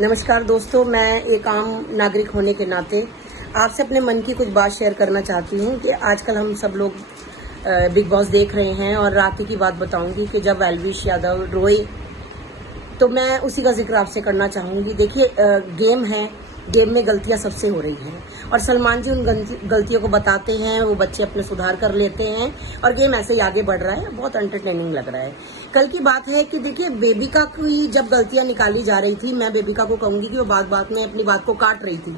नमस्कार दोस्तों, मैं एक आम नागरिक होने के नाते आपसे अपने मन की कुछ बात शेयर करना चाहती हूँ कि आजकल हम सब लोग बिग बॉस देख रहे हैं और रात की बात बताऊंगी कि जब एल्विश यादव रोए तो मैं उसी का जिक्र आपसे करना चाहूँगी। देखिए, गेम है, गेम में गलतियाँ सबसे हो रही हैं और सलमान जी उन गलतियों को बताते हैं, वो बच्चे अपने सुधार कर लेते हैं और गेम ऐसे ही आगे बढ़ रहा है। बहुत एंटरटेनिंग लग रहा है। कल की बात है कि देखिए, बेबिका की जब गलतियाँ निकाली जा रही थी, मैं बेबिका को कहूँगी कि वो बात में अपनी बात को काट रही थी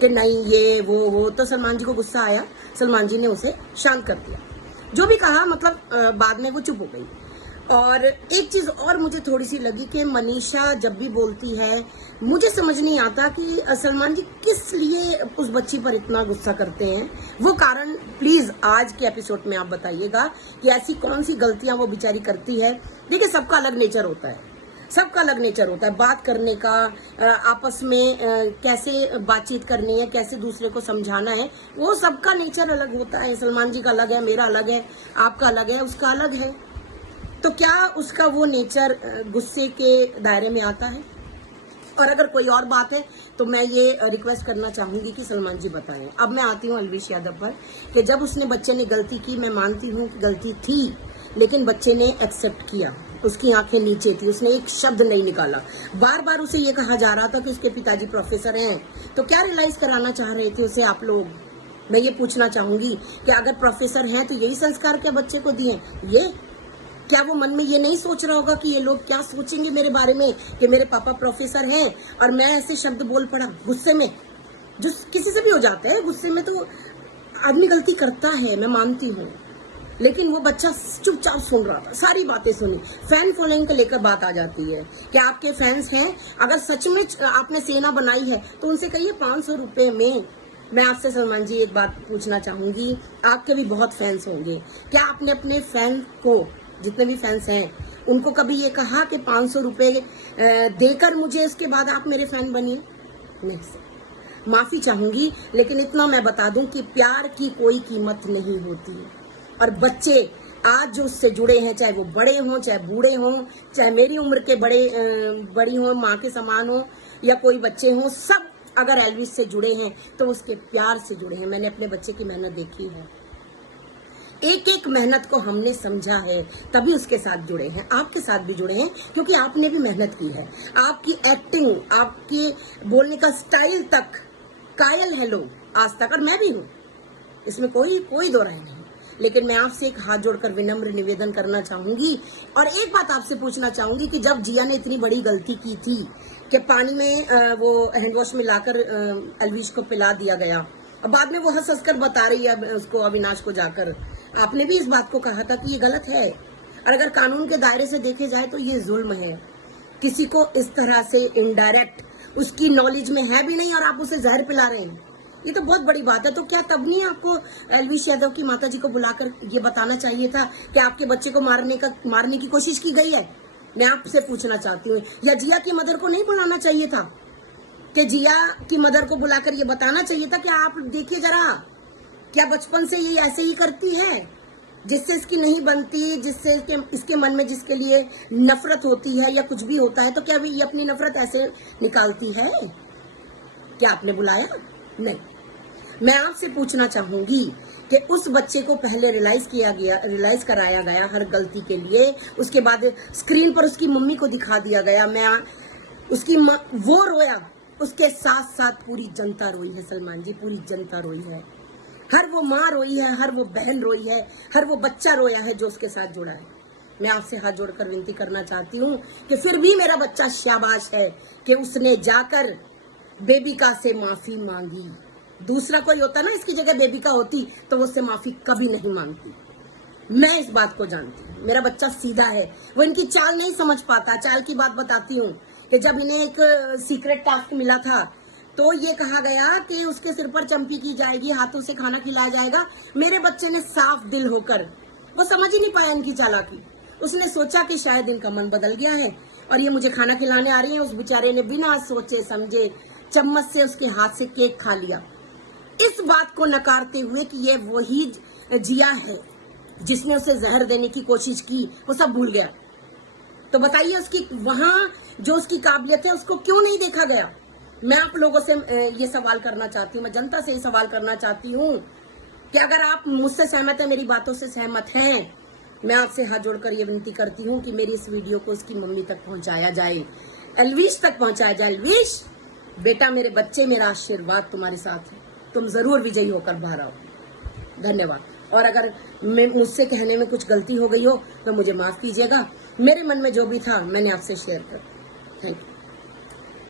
कि नहीं ये वो, तो सलमान जी को गुस्सा आया। सलमान जी ने उसे शांत कर दिया। जो भी कहा, मतलब बाद में वो चुप हो गई। और एक चीज और मुझे थोड़ी सी लगी कि मनीषा जब भी बोलती है, मुझे समझ नहीं आता कि सलमान जी किस लिए उस बच्ची पर इतना गुस्सा करते हैं। वो कारण प्लीज आज के एपिसोड में आप बताइएगा कि ऐसी कौन सी गलतियां वो बेचारी करती है। देखिए, सबका अलग नेचर होता है, सबका अलग नेचर होता है बात करने का, आपस में कैसे बातचीत करनी है, कैसे दूसरे को समझाना है, वो सबका नेचर अलग होता है। सलमान जी का अलग है, मेरा अलग है, आपका अलग है, उसका अलग है। तो क्या उसका वो नेचर गुस्से के दायरे में आता है? और अगर कोई और बात है तो मैं ये रिक्वेस्ट करना चाहूंगी कि सलमान जी बताएं। अब मैं आती हूँ एल्विश यादव पर कि जब उसने बच्चे ने गलती की, मैं मानती हूँ कि गलती थी, लेकिन बच्चे ने एक्सेप्ट किया। उसकी आंखें नीचे थी, उसने एक शब्द नहीं निकाला। बार बार उसे ये कहा जा रहा था कि उसके पिताजी प्रोफेसर हैं, तो क्या रियलाइज कराना चाह रहे थे उसे आप लोग? मैं ये पूछना चाहूंगी कि अगर प्रोफेसर हैं तो यही संस्कार क्या बच्चे को दिए? ये क्या वो मन में ये नहीं सोच रहा होगा कि ये लोग क्या सोचेंगे मेरे बारे में कि मेरे पापा प्रोफेसर हैं और मैं ऐसे शब्द बोल पड़ा गुस्से में? जो किसी से भी हो जाता है, गुस्से में तो आदमी गलती करता है, मैं मानती हूँ। लेकिन वो बच्चा चुपचाप सुन रहा था, सारी बातें सुनी। फैन फॉलोइंग को लेकर बात आ जाती है कि आपके फैंस हैं, अगर सच में आपने सेना बनाई है तो उनसे कहिए 500 रुपए में। मैं आपसे सलमान जी एक बात पूछना चाहूंगी, आपके भी बहुत फैंस होंगे, क्या आपने अपने फैन को, जितने भी फैंस हैं, उनको कभी ये कहा कि 500 रुपए देकर मुझे इसके बाद आप मेरे फैन बनिए? नहीं सर, माफी चाहूंगी, लेकिन इतना मैं बता दूं कि प्यार की कोई कीमत नहीं होती। और बच्चे आज जो उससे जुड़े हैं, चाहे वो बड़े हों, चाहे बूढ़े हों, चाहे मेरी उम्र के बड़ी हों, माँ के समान हो, या कोई बच्चे हों, सब अगर एल्विश से जुड़े हैं तो उसके प्यार से जुड़े हैं। मैंने अपने बच्चे की मेहनत देखी है, एक एक मेहनत को हमने समझा है, तभी उसके साथ जुड़े हैं। आपके साथ भी जुड़े हैं क्योंकि आपने भी मेहनत की है। आपकी एक्टिंग, आपके बोलने का स्टाइल तक कायल है लोग आज तक, और मैं भी हूँ, इसमें कोई दो राय नहीं। लेकिन मैं आपसे एक हाथ जोड़कर विनम्र निवेदन करना चाहूंगी और एक बात आपसे पूछना चाहूंगी कि जब जिया ने इतनी बड़ी गलती की थी कि पानी में वो हैंड वॉश में लाकर एल्विश को पिला दिया गया, और बाद में वो हंस कर बता रही है उसको, अविनाश को जाकर, आपने भी इस बात को कहा था कि ये गलत है। और अगर कानून के दायरे से देखे जाए तो ये जुल्म है। किसी को इस तरह से इनडायरेक्ट, उसकी नॉलेज में है भी नहीं और आप उसे जहर पिला रहे हैं, ये तो बहुत बड़ी बात है। तो क्या तब नहीं आपको एल्विश यादव की माताजी को बुलाकर ये बताना चाहिए था कि आपके बच्चे को मारने की कोशिश की गई है? मैं आपसे पूछना चाहती हूँ। या जिया की मदर को नहीं बुलाना चाहिए था कि जिया की मदर को बुलाकर ये बताना चाहिए था कि आप देखिए जरा, क्या बचपन से ये ऐसे ही करती है, जिससे इसकी नहीं बनती, जिससे इसके मन में जिसके लिए नफरत होती है या कुछ भी होता है, तो क्या ये अपनी नफरत ऐसे निकालती है? क्या आपने बुलाया? नहीं। मैं आपसे पूछना चाहूंगी कि उस बच्चे को पहले रियलाइज कराया गया हर गलती के लिए, उसके बाद स्क्रीन पर उसकी मम्मी को दिखा दिया गया, वो रोया, उसके साथ साथ पूरी जनता रोई है। सलमान जी, पूरी जनता रोई है, हर वो माँ रोई है, हर वो बहन रोई है, हर वो बच्चा रोया है जो उसके साथ जुड़ा है। मैं आपसे हाथ जोड़कर विनती करना चाहती हूँ कि फिर भी मेरा बच्चा शाबाश है कि उसने जाकर बेबिका से माफी मांगी। दूसरा कोई होता ना इसकी जगह बेबिका होती तो वो उससे माफी कभी नहीं मांगती। मैं इस बात को जानती हूँ, मेरा बच्चा सीधा है, वो इनकी चाल नहीं समझ पाता। चाल की बात बताती हूँ कि जब इन्हें एक सीक्रेट टास्क मिला था तो ये कहा गया कि उसके सिर पर चंपी की जाएगी, हाथों से खाना खिलाया जाएगा। मेरे बच्चे ने साफ दिल होकर, वो समझ ही नहीं पाया इनकी चालाकी, उसने सोचा कि शायद इनका मन बदल गया है और ये मुझे खाना खिलाने आ रही है। उस बेचारे ने बिना सोचे समझे चम्मच से उसके हाथ से केक खा लिया, इस बात को नकारते हुए कि ये वही जिया है जिसने उसे जहर देने की कोशिश की। वो सब भूल गया। तो बताइए, उसकी वहां जो उसकी काबिलियत है उसको क्यों नहीं देखा गया? मैं आप लोगों से ये सवाल करना चाहती हूँ, मैं जनता से ये सवाल करना चाहती हूँ कि अगर आप मुझसे सहमत हैं, मेरी बातों से सहमत हैं, मैं आपसे हाथ जोड़कर ये विनती करती हूँ कि मेरी इस वीडियो को उसकी मम्मी तक पहुंचाया जाए, एल्विश तक पहुंचाया जाए। एल्विश बेटा, मेरे बच्चे, मेरा आशीर्वाद तुम्हारे साथ है, तुम जरूर विजयी होकर बाहर आओ। धन्यवाद। और अगर मुझसे कहने में कुछ गलती हो गई हो तो मुझे माफ कीजिएगा। मेरे मन में जो भी था मैंने आपसे शेयर कर। Thank you.